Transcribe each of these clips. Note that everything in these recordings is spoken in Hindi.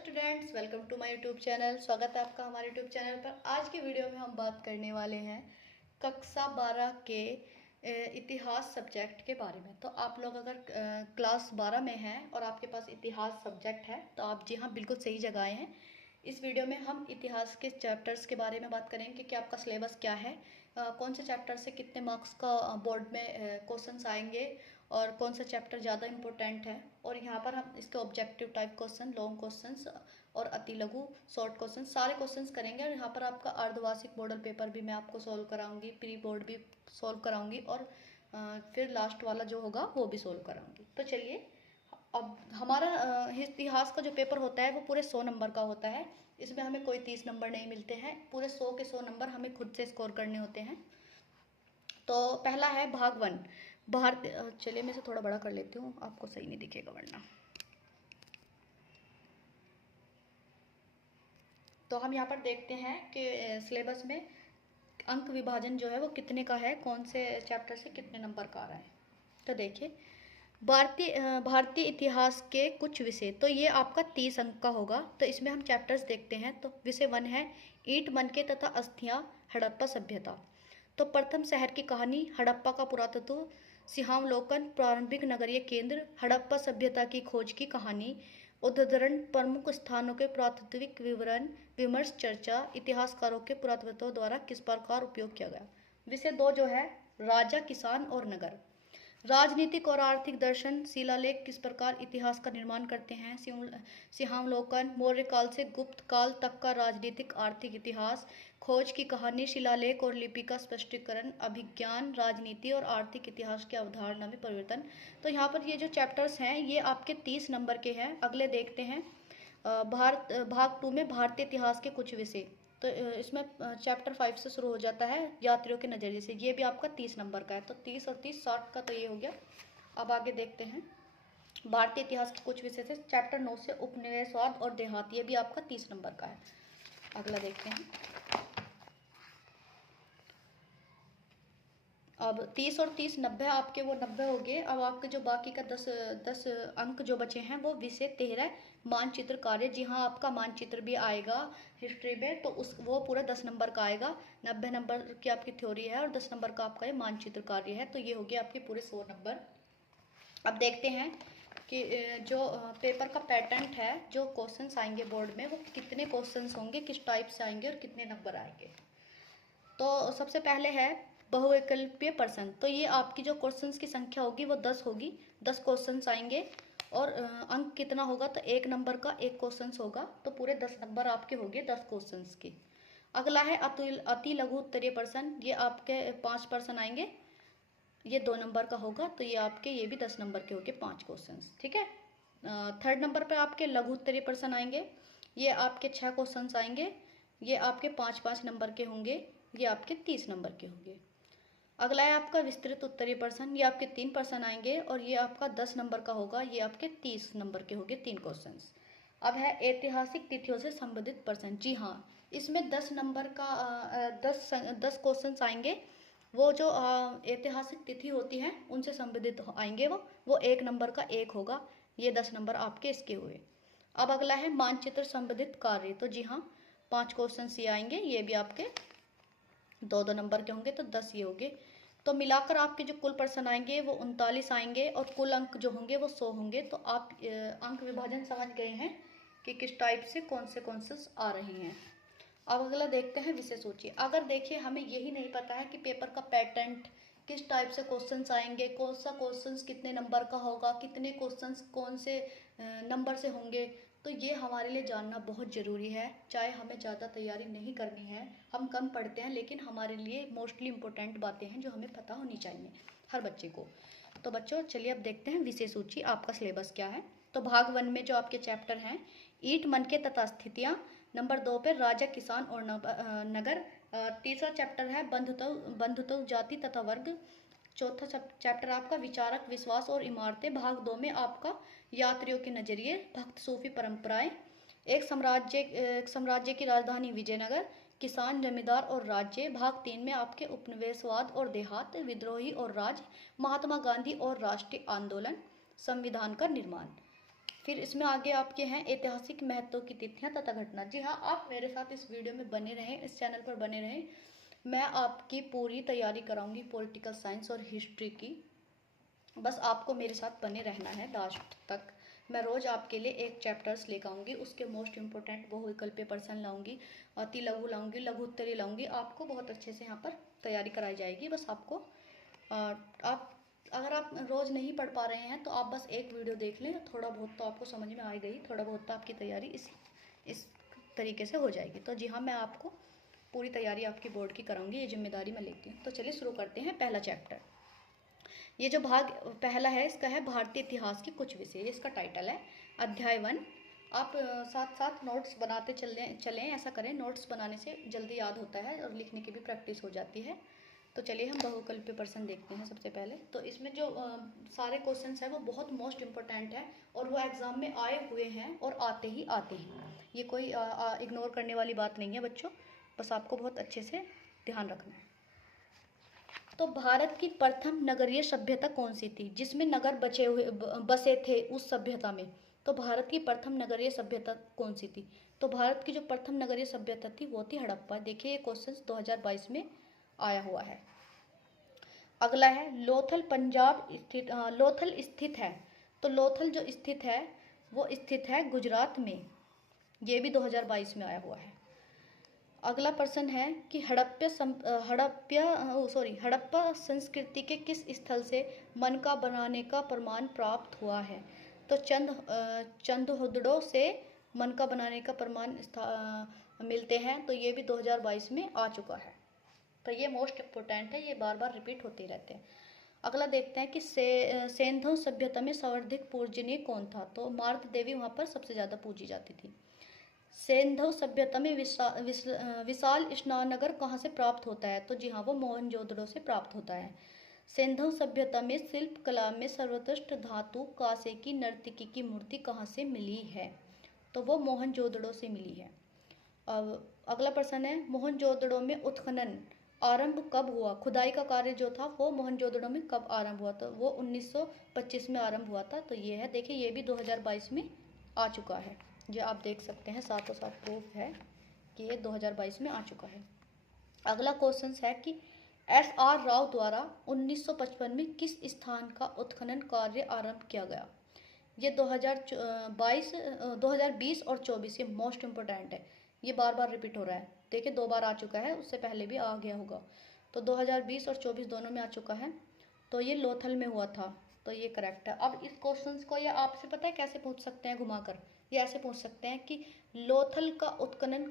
Students, welcome to my YouTube channel. स्वागत है आपका हमारे यूट्यूब चैनल पर। आज की वीडियो में हम बात करने वाले हैं कक्षा 12 के इतिहास सब्जेक्ट के बारे में। तो आप लोग अगर क्लास 12 में हैं और आपके पास इतिहास सब्जेक्ट है तो आप जी हाँ बिल्कुल सही जगह आए हैं। इस वीडियो में हम इतिहास के चैप्टर्स के बारे में बात करेंगे कि आपका सिलेबस क्या है, कौन से चैप्टर से कितने मार्क्स का बोर्ड में क्वेश्चंस आएंगे और कौन सा चैप्टर ज़्यादा इम्पोर्टेंट है। और यहाँ पर हम इसके objective type question, long questions और अति लघु शॉर्ट क्वेश्चन सारे क्वेश्चंस करेंगे। और यहाँ पर आपका अर्धवार्षिक मॉडल पेपर भी मैं आपको सॉल्व कराऊंगी, प्री बोर्ड भी सॉल्व कराऊंगी और फिर लास्ट वाला जो होगा वो भी सॉल्व कराऊंगी। तो चलिए, अब हमारा इतिहास का जो पेपर होता है वो पूरे 100 नंबर का होता है। इसमें हमें कोई 30 नंबर नहीं मिलते हैं, पूरे 100 के 100 नंबर हमें खुद से स्कोर करने होते हैं। तो पहला है भाग 1 भारतीय। चलिए मैं इसे थोड़ा बड़ा कर लेती हूँ, आपको सही नहीं दिखेगा वरना। तो हम यहाँ पर देखते हैं कि सिलेबस में अंक विभाजन जो है वो कितने का है, कौन से चैप्टर से कितने नंबर का आ रहा है। तो देखिए, भारतीय इतिहास के कुछ विषय, तो ये आपका 30 अंक का होगा। तो इसमें हम चैप्टर्स देखते हैं। तो विषय 1 है ईंट, मनके तथा अस्थियां, हड़प्पा सभ्यता। तो प्रथम शहर की कहानी, हड़प्पा का पुरातत्व, सिंहावलोकन, प्रारंभिक नगरीय केंद्र, हड़प्पा सभ्यता की खोज की कहानी, उद्धरण, प्रमुख स्थानों के पुरातात्विक विवरण, विमर्श, चर्चा, इतिहासकारों के पुरातत्व द्वारा किस प्रकार उपयोग किया गया। विषय 2 जो है राजा, किसान और नगर, राजनीतिक और आर्थिक दर्शन, शिलालेख किस प्रकार इतिहास का निर्माण करते हैं, सिंहावलोकन, मौर्य काल से गुप्त काल तक का राजनीतिक आर्थिक इतिहास, खोज की कहानी, शिलालेख और लिपि का स्पष्टीकरण, अभिज्ञान, राजनीति और आर्थिक इतिहास की अवधारणा में परिवर्तन। तो यहाँ पर ये जो चैप्टर्स हैं ये आपके 30 नंबर के हैं। अगले देखते हैं भाग 2 में भारतीय इतिहास के कुछ विषय। तो इसमें चैप्टर 5 से शुरू हो जाता है यात्रियों के नज़रिए से। ये भी आपका 30 नंबर का है। तो 30 और 30 60 का तो ये हो गया। अब आगे देखते हैं भारतीय इतिहास के कुछ विषय से चैप्टर 9 से उपनिवेशवाद और देहात, ये भी आपका 30 नंबर का है। अगला देखते हैं। अब 30 और 30 90 आपके वो 90 हो गए। अब आपके जो बाकी का 10 अंक जो बचे हैं वो विषय 13 मानचित्र कार्य। जी हाँ, आपका मानचित्र भी आएगा हिस्ट्री में, तो उस वो पूरा 10 नंबर का आएगा। 90 नंबर की आपकी थ्योरी है और 10 नंबर का आपका ये मानचित्र कार्य है। तो ये हो गया आपके पूरे 100 नंबर। अब देखते हैं कि जो पेपर का पैटर्न है, जो क्वेश्चंस आएंगे बोर्ड में वो कितने क्वेश्चंस होंगे, किस टाइप से आएंगे और कितने नंबर आएंगे। तो सबसे पहले है बहुविकल्पीय प्रश्न। तो ये आपकी जो क्वेश्चंस की संख्या होगी वो 10 होगी, 10 क्वेश्चंस आएंगे और अंक कितना होगा, तो 1 नंबर का 1 क्वेश्चंस होगा। तो पूरे 10 नंबर आपके हो गए 10 क्वेश्चंस के। अगला है अति लघु उत्तरीय प्रश्न। ये आपके 5 प्रश्न आएंगे, ये 2 नंबर का होगा। तो ये आपके ये भी 10 नंबर के होंगे 5 क्वेश्चंस, ठीक है। थर्ड नंबर पे आपके लघु उत्तरीय प्रश्न आएंगे, ये आपके 6 क्वेश्चंस आएंगे, ये आपके 5-5 नंबर के होंगे, ये आपके 30 नंबर के होंगे। अगला है आपका विस्तृत उत्तरीय प्रश्न। ये आपके 3 प्रश्न आएंगे और ये आपका 10 नंबर का होगा, ये आपके 30 नंबर के होंगे 3 क्वेश्चंस। अब है ऐतिहासिक तिथियों से संबंधित प्रश्न। जी हाँ, इसमें 10 नंबर का 10 क्वेश्चंस आएंगे। वो जो ऐतिहासिक तिथि होती हैं उनसे संबंधित आएंगे, वो 1 नंबर का 1 होगा। ये 10 नंबर आपके इसके हुए। अब अगला है मानचित्र संबंधित कार्य। तो जी हाँ, 5 क्वेश्चन ये आएंगे, ये भी आपके 2-2 नंबर के होंगे, तो 10 ये होंगे। तो मिलाकर आपके जो कुल प्रश्न आएंगे वो 39 आएंगे और कुल अंक जो होंगे वो 100 होंगे। तो आप अंक विभाजन समझ गए हैं कि किस टाइप से कौन से आ रहे हैं। अब अगला देखते हैं विषय सूची। अगर देखिए हमें यही नहीं पता है कि पेपर का पैटर्न किस टाइप से क्वेश्चंस आएंगे, कौन सा क्वेश्चंस कितने नंबर का होगा, कितने क्वेश्चंस कौन से नंबर से होंगे, तो ये हमारे लिए जानना बहुत ज़रूरी है। चाहे हमें ज़्यादा तैयारी नहीं करनी है, हम कम पढ़ते हैं, लेकिन हमारे लिए मोस्टली इम्पोर्टेंट बातें हैं जो हमें पता होनी चाहिए हर बच्चे को। तो बच्चों चलिए अब देखते हैं विषय सूची, आपका सिलेबस क्या है। तो भाग 1 में जो आपके चैप्टर हैं ईंट, मनके तथा स्थितियाँ। नंबर 2 पे राजा, किसान और नगर। तीसरा चैप्टर है बंधुत्व, जाति तथा वर्ग। चौथा चैप्टर आपका विचारक, विश्वास और इमारतें। भाग 2 में आपका यात्रियों के नजरिए, भक्त सूफी परंपराएं। एक साम्राज्य की राजधानी विजयनगर, किसान, जमींदार और राज्य। भाग 3 में आपके उपनिवेशवाद और देहात, विद्रोही और राज, महात्मा गांधी और राष्ट्रीय आंदोलन, संविधान का निर्माण। फिर इसमें आगे आपके हैं ऐतिहासिक महत्व की तिथियां तथा घटना। जी हाँ, आप मेरे साथ इस वीडियो में बने रहें, इस चैनल पर बने रहें। मैं आपकी पूरी तैयारी कराऊंगी पॉलिटिकल साइंस और हिस्ट्री की। बस आपको मेरे साथ बने रहना है लास्ट तक। मैं रोज़ आपके लिए एक चैप्टर्स लेकर आऊँगी, उसके मोस्ट इंपॉर्टेंट बहुविकल्पीय प्रश्न लाऊंगी, अति लघु लाऊंगी, लघु उत्तरीय लाऊंगी। आपको बहुत अच्छे से यहाँ पर तैयारी कराई जाएगी। बस आपको आप अगर आप रोज़ नहीं पढ़ पा रहे हैं तो आप बस एक वीडियो देख लें, थोड़ा बहुत तो आपको समझ में आ गई, थोड़ा बहुत तो आपकी तैयारी इस तरीके से हो जाएगी। तो जी हाँ, मैं आपको पूरी तैयारी आपकी बोर्ड की कराऊंगी, ये जिम्मेदारी मैं लेती हूँ। तो चलिए शुरू करते हैं पहला चैप्टर। ये जो भाग पहला है इसका है भारतीय इतिहास की कुछ विषय, इसका टाइटल है अध्याय 1। आप साथ साथ नोट्स बनाते चलें, ऐसा करें, नोट्स बनाने से जल्दी याद होता है और लिखने की भी प्रैक्टिस हो जाती है। तो चलिए हम बहुविकल्पीय प्रश्न देखते हैं सबसे पहले। तो इसमें जो सारे क्वेश्चन हैं वो बहुत मोस्ट इंपॉर्टेंट है और वो एग्ज़ाम में आए हुए हैं और आते ही आते हैं। ये कोई इग्नोर करने वाली बात नहीं है बच्चों, बस आपको बहुत अच्छे से ध्यान रखना है। तो भारत की प्रथम नगरीय सभ्यता कौन सी थी, जिसमें नगर बसे थे उस सभ्यता में? तो भारत की प्रथम नगरीय सभ्यता कौन सी थी? तो भारत की जो प्रथम नगरीय सभ्यता थी वो थी हड़प्पा। देखिए ये क्वेश्चन 2022 में आया हुआ है। अगला है लोथल पंजाब स्थित, लोथल स्थित है। तो लोथल जो स्थित है वो स्थित है गुजरात में, ये भी 2022 में आया हुआ है। अगला प्रश्न है कि हड़प्पा संस्कृति के किस स्थल से मनका बनाने का प्रमाण प्राप्त हुआ है? तो चंदहुदड़ो से मनका बनाने का प्रमाण मिलते हैं। तो ये भी 2022 में आ चुका है। तो ये मोस्ट इम्पोर्टेंट है, ये बार बार रिपीट होते रहते हैं। अगला देखते हैं कि सेंधव सभ्यता में सर्वाधिक पूजनीय कौन था? तो मार्त देवी वहाँ पर सबसे ज़्यादा पूजी जाती थी। सेंधव सभ्यता में विशाल स्नानगर कहाँ से प्राप्त होता है? तो जी हाँ, वो मोहनजोदड़ो से प्राप्त होता है। सेंधव सभ्यता में शिल्प कला में सर्वोत्कृष्ट धातु कांसे की नर्तकी की मूर्ति कहाँ से मिली है? तो वो मोहनजोदड़ो से मिली है। अब अगला प्रश्न है मोहनजोदड़ो में उत्खनन आरंभ कब हुआ? खुदाई का कार्य जो था वो मोहनजोदड़ो में कब आरंभ हुआ? तो वो 1925 में आरंभ हुआ था। तो ये है, देखिए ये भी 2022 में आ चुका है। जो आप देख सकते हैं, साथों साथ प्रूफ है कि ये 2022 में आ चुका है। अगला क्वेश्चन है कि SR राव द्वारा 1955 में किस स्थान का उत्खनन कार्य आरंभ किया गया? ये 2020 और 24 ये मोस्ट इम्पोर्टेंट है, ये बार बार रिपीट हो रहा है। देखिए 2 बार आ चुका है, उससे पहले भी आ गया होगा। तो 2020 और 24 दोनों में आ चुका है। तो ये लोथल में हुआ था, तो ये करेक्ट है। अब इस क्वेश्चन को ये आपसे पता है कैसे पूछ सकते हैं घुमाकर? ये ऐसे पूछ सकते हैं कि लोथल का उत्खनन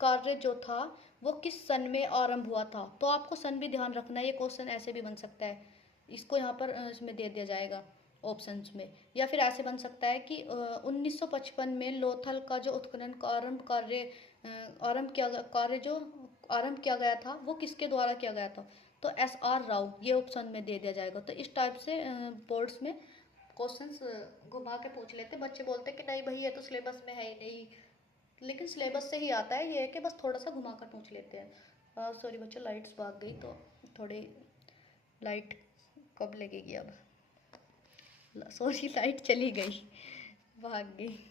कार्य जो था वो किस सन में आरंभ हुआ था? तो आपको सन भी ध्यान रखना है। ये क्वेश्चन ऐसे भी बन सकता है, इसको यहाँ पर इसमें दे दिया जाएगा ऑप्शंस में। या फिर ऐसे बन सकता है कि 1955 में लोथल का जो उत्खनन का आरंभ किया गया था वो किसके द्वारा किया गया था? तो SR राव, ये ऑप्शन में दे दिया जाएगा। तो इस टाइप से बोर्ड्स में क्वेश्चंस घुमा के पूछ लेते। बच्चे बोलते कि नहीं भाई ये तो सिलेबस में है ही नहीं, लेकिन सिलेबस से ही आता है, ये है कि बस थोड़ा सा घुमा कर पूछ लेते हैं। सॉरी बच्चों, लाइट्स भाग गई, तो थोड़ी लाइट कब लगेगी अब? सॉरी लाइट चली गई, भाग गई।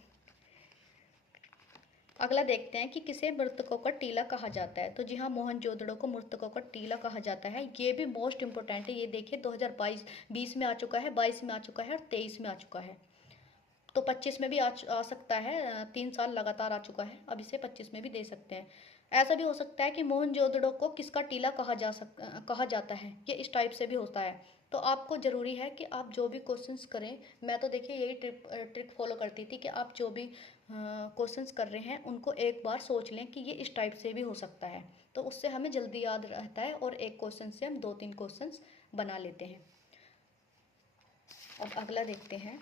अगला देखते हैं कि किसे मृतकों का टीला कहा जाता है? तो जी हाँ, मोहनजोदड़ो को मृतकों का टीला कहा जाता है। ये भी मोस्ट इंपॉर्टेंट है। ये देखिए 2022 में आ चुका है, 22 में आ चुका है और 23 में आ चुका है। तो 25 में भी आ सकता है, 3 साल लगातार आ चुका है। अब इसे 25 में भी दे सकते हैं। ऐसा भी हो सकता है कि मोहनजोदड़ो को किसका टीला कहा जाता है, ये इस टाइप से भी होता है। तो आपको ज़रूरी है कि आप जो भी क्वेश्चंस करें, मैं तो देखिए यही ट्रिक फॉलो करती थी कि आप जो भी क्वेश्चंस कर रहे हैं उनको एक बार सोच लें कि ये इस टाइप से भी हो सकता है। तो उससे हमें जल्दी याद रहता है और एक क्वेश्चन से हम 2-3 क्वेश्चंस बना लेते हैं। अब अगला देखते हैं।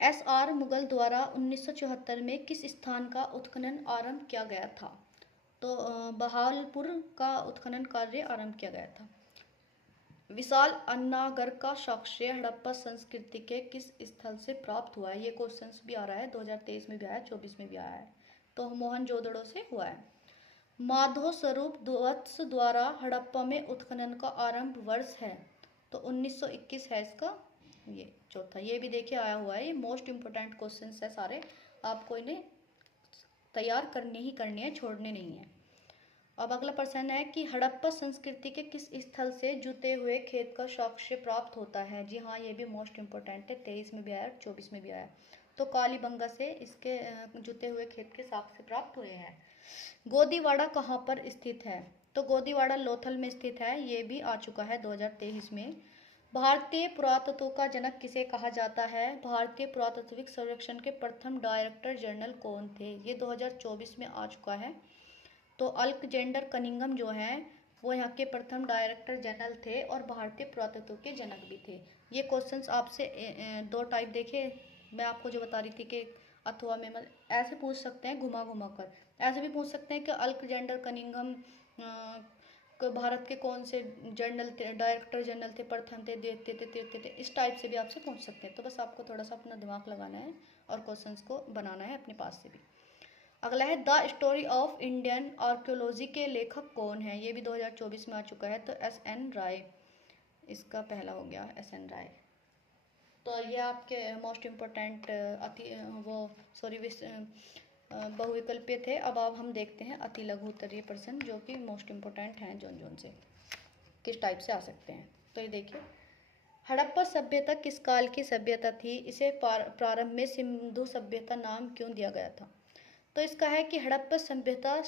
SR मुगल द्वारा 1974 में किस स्थान का उत्खनन आरंभ किया गया था? तो बहावलपुर का उत्खनन कार्य आरंभ किया गया था। विशाल अन्नागर का साक्ष्य हड़प्पा संस्कृति के किस स्थल से प्राप्त हुआ है? ये क्वेश्चंस भी आ रहा है, 2023 में भी आया है, 24 में भी आया है। तो मोहनजोदड़ो से हुआ है। माधव स्वरूप वत्स द्वारा हड़प्पा में उत्खनन का आरंभ वर्ष है, तो 1921 है इसका ये चौथा। ये भी देखिए आया हुआ है, ये मोस्ट इम्पोर्टेंट क्वेश्चंस है सारे, आपको इन्हें तैयार करने ही करने हैं, छोड़ने नहीं है। अब अगला प्रश्न है कि हड़प्पा संस्कृति के किस स्थल से जुते हुए खेत का साक्ष्य प्राप्त होता है। जी हाँ, ये भी मोस्ट इम्पोर्टेंट है, 23 में भी आया, 24 में भी आया। तो कालीबंगा से इसके जुते हुए खेत के साक्ष्य प्राप्त हुए हैं। गोदीवाड़ा कहाँ पर स्थित है, तो गोदीवाड़ा लोथल में स्थित है, ये भी आ चुका है 2023 में। भारतीय पुरातत्व का जनक किसे कहा जाता है। भारतीय पुरातात्विक सर्वेक्षण के प्रथम डायरेक्टर जनरल कौन थे, ये 2024 में आ चुका है। तो अलेक्जेंडर कनिंघम जो हैं वो यहाँ के प्रथम डायरेक्टर जनरल थे और भारतीय पुरातत्व के जनक भी थे। ये क्वेश्चंस आपसे दो टाइप देखे, मैं आपको जो बता रही थी कि अथवा में ऐसे पूछ सकते हैं घुमा घुमा कर, ऐसे भी पूछ सकते हैं कि अलेक्जेंडर कनिंघम भारत के कौन से जनरल थे, डायरेक्टर जनरल थे, प्रथम थे, द्वितीय थे, तृतीय थे, इस टाइप से भी आपसे पूछ सकते हैं। तो बस आपको थोड़ा सा अपना दिमाग लगाना है और क्वेश्चंस को बनाना है अपने पास से भी। अगला है the story of Indian archaeology के लेखक कौन है, ये भी 2024 में आ चुका है। तो S.N. राय इसका पहला हो गया, S.N. राय। तो ये आपके मोस्ट इम्पोर्टेंट बहुविकल्पीय थे। अब हम देखते हैं अति लघु उत्तरीय प्रश्न जो कि मोस्ट इम्पोर्टेंट हैं, जोन जोन से किस टाइप से आ सकते हैं। तो ये देखिए, हड़प्पा सभ्यता किस काल की सभ्यता थी, इसे प्रारंभ में सिंधु सभ्यता नाम क्यों दिया गया था। तो इसका है कि हड़प्पा सभ्यता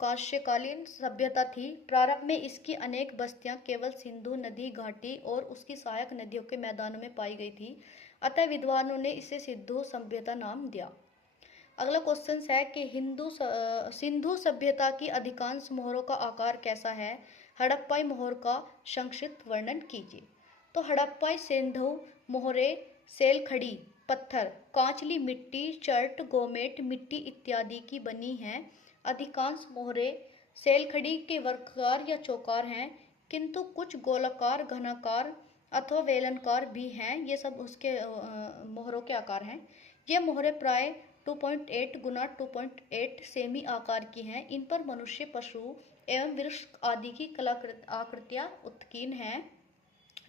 कांस्यकालीन सभ्यता थी। प्रारंभ में इसकी अनेक बस्तियां केवल सिंधु नदी घाटी और उसकी सहायक नदियों के मैदानों में पाई गई थी, अतः विद्वानों ने इसे सिंधु सभ्यता नाम दिया। अगला क्वेश्चन है कि सिंधु सभ्यता की अधिकांश मोहरों का आकार कैसा है। हड़प्पाई मोहर का संक्षिप्त वर्णन कीजिए। तो हड़प्पाई सिंधु मोहरें सेलखड़ी पत्थर, कांचली मिट्टी, चर्ट, गोमेट मिट्टी इत्यादि की बनी हैं। अधिकांश मोहरें सेलखड़ी के वर्गाकार या चौकार हैं, किंतु कुछ गोलाकार, घनाकार अथवा बेलनाकार भी हैं। ये सब उसके मोहरों के आकार हैं। ये मोहरें प्राय 2.8 गुना 2.8 सेमी आकार की हैं। इन पर मनुष्य, पशु एवं वृक्ष आदि की आकृतियाँ उत्कीर्ण हैं।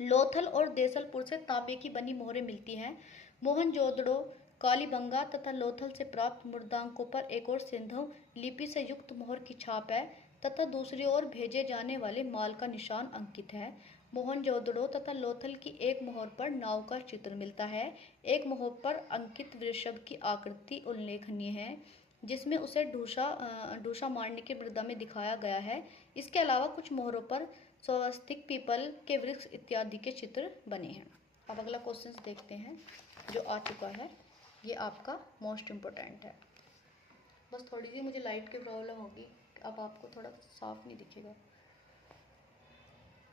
लोथल और देसलपुर से तांबे की बनी मोहरें मिलती हैं। मोहनजोदड़ो, कालीबंगा तथा लोथल से प्राप्त मुर्दांकों पर एक और सिंधु लिपि से युक्त मोहर की छाप है तथा दूसरी ओर भेजे जाने वाले माल का निशान अंकित है। मोहनजोदड़ो तथा लोथल की एक मोहर पर नाव का चित्र मिलता है। एक मोहर पर अंकित वृषभ की आकृति उल्लेखनीय है, जिसमें उसे ढूसा मारने की मृदा में दिखाया गया है। इसके अलावा कुछ मोहरों पर स्वस्तिक, पीपल के वृक्ष इत्यादि के चित्र बने हैं। अब अगला क्वेश्चन देखते हैं जो आ चुका है, ये आपका मोस्ट इम्पोर्टेंट है। बस थोड़ी सी मुझे लाइट की प्रॉब्लम होगी, अब आपको थोड़ा साफ नहीं दिखेगा।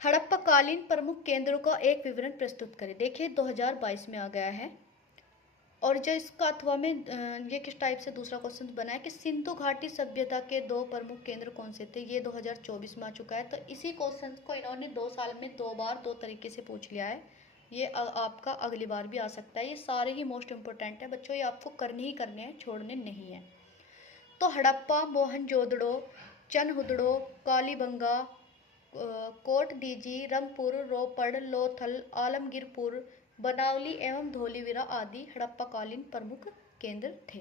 हड़प्पा कालीन प्रमुख केंद्रों का एक विवरण प्रस्तुत करें। देखिए 2022 में आ गया है। और जो इसका अथवा में ये किस टाइप से दूसरा क्वेश्चन बना है कि सिंधु घाटी सभ्यता के दो प्रमुख केंद्र कौन से थे, ये 2024 में आ चुका है। तो इसी क्वेश्चन को इन्होंने 2 साल में 2 बार 2 तरीके से पूछ लिया है। ये आपका अगली बार भी आ सकता है। ये सारे ही मोस्ट इम्पोर्टेंट है बच्चों, ये आपको करने ही करने हैं, छोड़ने नहीं है। तो हड़प्पा, मोहनजोदड़ो, चनहुदड़ो, कालीबंगा, कोट दीजी, रंगपुर, रोपड़, लोथल, आलमगीरपुर, बनावली एवं धोलीवीरा आदि हड़प्पाकालीन प्रमुख केंद्र थे।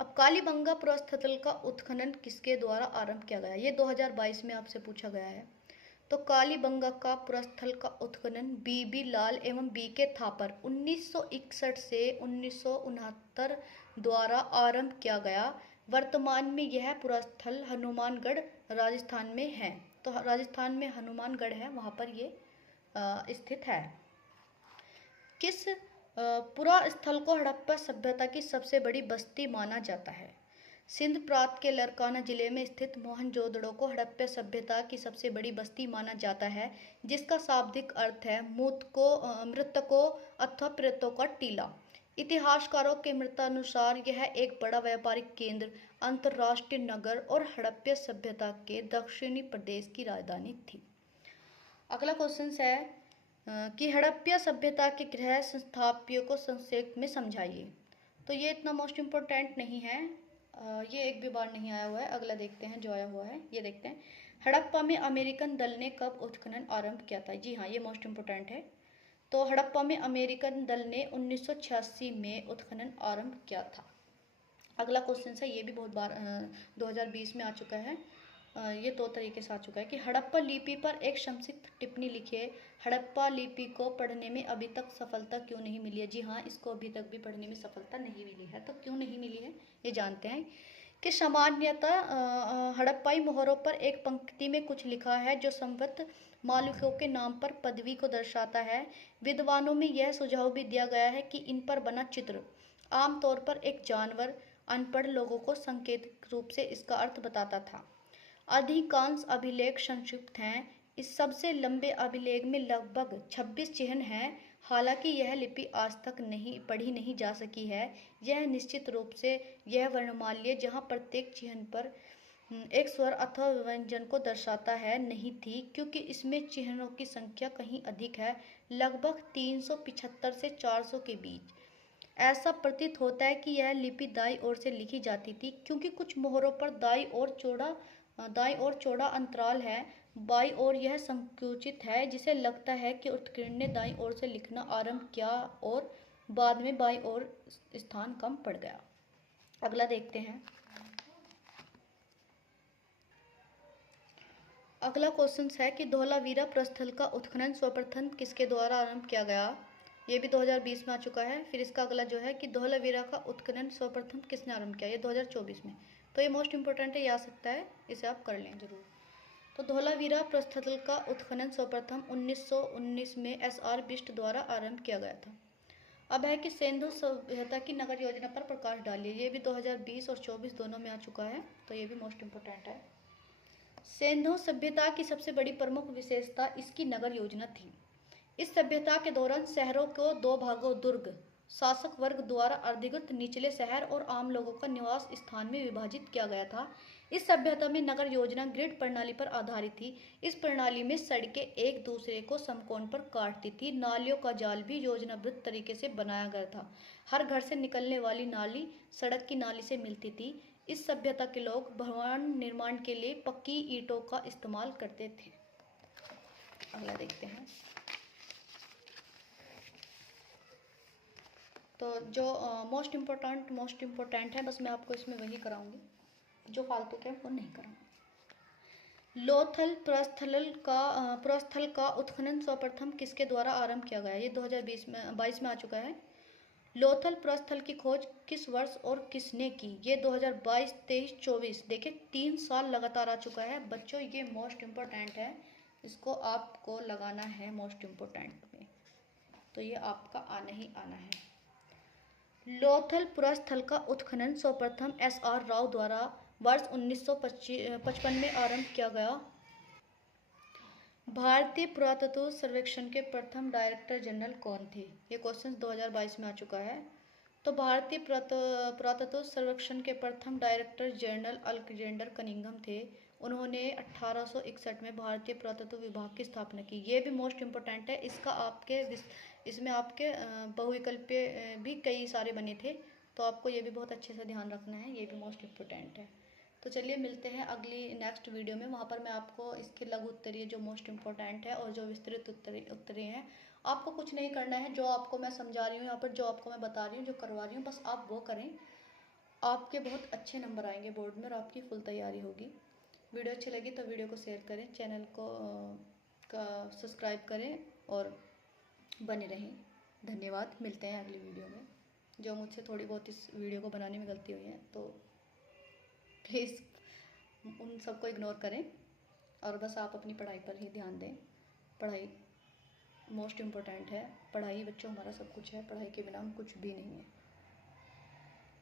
अब कालीबंगा पुरास्थल का उत्खनन किसके द्वारा आरंभ किया गया, ये 2022 में आपसे पूछा गया है। तो कालीबंगा का पुरास्थल का उत्खनन बीबी लाल एवं बीके थापर 1961 से 1969 द्वारा आरंभ किया गया। वर्तमान में यह पुरास्थल हनुमानगढ़ राजस्थान में है। तो राजस्थान में हनुमानगढ़ है, वहाँ पर ये स्थित है। किस पुरा स्थल को हड़प्पा सभ्यता की सबसे बड़ी बस्ती माना जाता है। सिंध प्रांत के लरकाना जिले में स्थित मोहनजोदड़ो को हड़प्पा सभ्यता की सबसे बड़ी बस्ती माना जाता है, जिसका शाब्दिक अर्थ है मृतकों अथवा प्रेतों का टीला। इतिहासकारों के मतानुसार यह एक बड़ा व्यापारिक केंद्र, अंतर्राष्ट्रीय नगर और हड़प्पा सभ्यता के दक्षिणी प्रदेश की राजधानी थी। अगला क्वेश्चन है कि हड़प्पा सभ्यता के गृह संस्थापियों को संक्षेप में समझाइए। तो ये इतना मोस्ट इम्पोर्टेंट नहीं है, ये एक भी बार नहीं आया हुआ है। अगला देखते हैं जो आया हुआ है, ये देखते हैं। हड़प्पा में अमेरिकन दल ने कब उत्खनन आरंभ किया था? जी हाँ, ये मोस्ट इम्पोर्टेंट है। तो हड़प्पा में अमेरिकन दल ने 1986 में उत्खनन आरंभ किया था। अगला क्वेश्चन है, ये भी बहुत बार 2020 में आ चुका है। ये दो तरीके से आ चुका है कि हड़प्पा लिपि पर एक संक्षिप्त टिप्पणी लिखिए। हड़प्पा लिपि को पढ़ने में अभी तक सफलता क्यों नहीं मिली है? जी हाँ, इसको अभी तक भी पढ़ने में सफलता नहीं मिली है। तो क्यों नहीं मिली है ये जानते हैं कि सामान्यतः हड़प्पाई मोहरों पर एक पंक्ति में कुछ लिखा है जो संवत मालिकों के नाम पर पदवी को दर्शाता है। विद्वानों में यह सुझाव भी दिया गया है कि इन पर बना चित्र आमतौर पर एक जानवर अनपढ़ लोगों को सांकेतिक रूप से इसका अर्थ बताता था। अधिकांश अभिलेख संक्षिप्त हैं। इस सबसे लंबे अभिलेख में लगभग 26 चिह्न हैं। हालांकि यह लिपि आज तक नहीं पढ़ी नहीं जा सकी है। यह निश्चित रूप से यह वर्णमाल्य जहाँ प्रत्येक चिह्न पर एक स्वर अथवा व्यंजन को दर्शाता है नहीं थी, क्योंकि इसमें चिह्नों की संख्या कहीं अधिक है, लगभग 375 से 400 के बीच। ऐसा प्रतीत होता है कि यह लिपि दाईं ओर से लिखी जाती थी, क्योंकि कुछ मोहरों पर दाईं ओर चौड़ा अंतराल है। बाईं ओर यह संकुचित है, जिसे लगता है कि उत्कीर्ण ने दाईं ओर से लिखना आरंभ किया और बाद में बाईं ओर स्थान कम पड़ गया। अगला देखते हैं। अगला क्वेश्चन है कि धौलावीरा प्रस्थल का उत्खनन सर्वप्रथम किसके द्वारा आरंभ किया गया? ये भी 2020 में आ चुका है। फिर इसका अगला जो है कि धौलावीरा का उत्खनन सर्वप्रथम किसने आरंभ किया? ये 2024 में। तो ये मोस्ट इंपॉर्टेंट है, ये आ सकता है, इसे आप कर लें जरूर। तो धौलावीरा प्रस्थल का उत्खनन सर्वप्रथम 1919 में SR बिष्ट द्वारा आरंभ किया गया था। अब है कि सिंधु सभ्यता की नगर योजना पर प्रकाश डालिए। ये भी 2020 और 24 दोनों में आ चुका है, तो ये भी मोस्ट इंपॉर्टेंट है। सिंधु सभ्यता की सबसे बड़ी प्रमुख विशेषता इसकी नगर योजना थी। इस सभ्यता के दौरान शहरों को दो भागों दुर्ग शासक वर्ग द्वारा अधिकृत निचले शहर और आम लोगों का निवास स्थान में विभाजित किया गया था। इस सभ्यता में नगर योजना ग्रिड प्रणाली पर आधारित थी। इस प्रणाली में सड़कें एक दूसरे को समकोण पर काटती थी। नालियों का जाल भी योजनाबद्ध तरीके से बनाया गया था। हर घर से निकलने वाली नाली सड़क की नाली से मिलती थी। इस सभ्यता के लोग भवन निर्माण के लिए पक्की ईंटों का इस्तेमाल करते थे। अगला देखते हैं। तो जो मोस्ट इम्पोर्टेंट है, बस मैं आपको इसमें वही कराऊंगी, जो फालतू के वो नहीं कराऊंगी। लोथल प्रस्थल का उत्खनन सर्वप्रथम किसके द्वारा आरंभ किया गया? ये 2022 में आ चुका है। लोथल प्रस्थल की खोज किस वर्ष और किसने की? ये 2022, 23, 24, देखिए 3 साल लगातार आ चुका है बच्चों। ये मोस्ट इम्पोर्टेंट है, इसको आपको लगाना है मोस्ट इम्पोर्टेंट में, तो ये आपका आना ही आना है। लोथल प्रस्थल का उत्खनन सर्वप्रथम SR राव द्वारा वर्ष 1955 में आरंभ किया गया। भारतीय पुरातत्व सर्वेक्षण के प्रथम डायरेक्टर जनरल कौन थे? ये क्वेश्चन 2022 में आ चुका है। तो भारतीय पुरातत्व सर्वेक्षण के प्रथम डायरेक्टर जनरल अलेक्जेंडर कनिंघम थे। उन्होंने 1861 में भारतीय पुरातत्व विभाग की स्थापना की। ये भी मोस्ट इम्पोर्टेंट है, इसमें आपके बहुविकल्पीय भी कई सारे बने थे, तो आपको ये भी बहुत अच्छे से ध्यान रखना है, ये भी मोस्ट इम्पोर्टेंट है। तो चलिए मिलते हैं अगली नेक्स्ट वीडियो में। वहाँ पर मैं आपको इसके लघु उत्तरीय जो मोस्ट इम्पोर्टेंट है और जो विस्तृत उत्तरीय हैं, आपको कुछ नहीं करना है। जो आपको मैं समझा रही हूँ यहाँ पर, जो आपको मैं बता रही हूँ, जो करवा रही हूँ, बस आप वो करें। आपके बहुत अच्छे नंबर आएंगे बोर्ड में और आपकी फुल तैयारी होगी। वीडियो अच्छी लगी तो वीडियो को शेयर करें, चैनल को सब्सक्राइब करें और बने रहें। धन्यवाद। मिलते हैं अगली वीडियो में। जो मुझसे थोड़ी बहुत इस वीडियो को बनाने में गलती हुई है, तो प्लीज़ उन सबको इग्नोर करें और बस आप अपनी पढ़ाई पर ही ध्यान दें। पढ़ाई मोस्ट इम्पोर्टेंट है। पढ़ाई बच्चों हमारा सब कुछ है, पढ़ाई के बिना हम कुछ भी नहीं है।